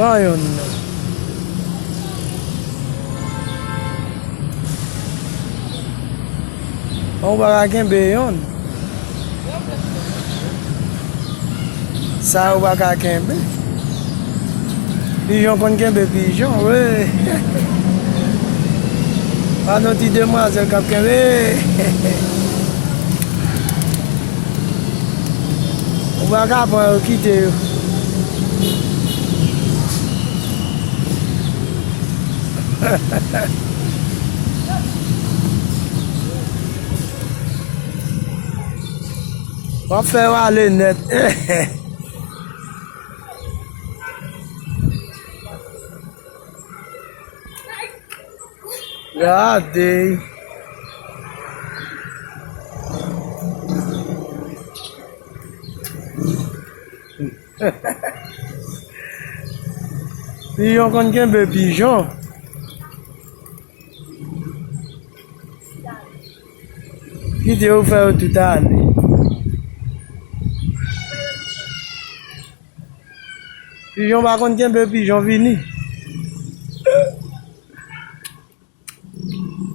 prend yon. On va kembe yon. Ça on va kembe. Pigeon kon kembe pigeon, oui. Pas nos petites demoiselles kap kembe. On va prendre quitter. On va faire aller net. Regardez. Pigeon kon kembe pigeon. Qui te offert tout à l'heure? Pigeon par contre kembe pigeon vini.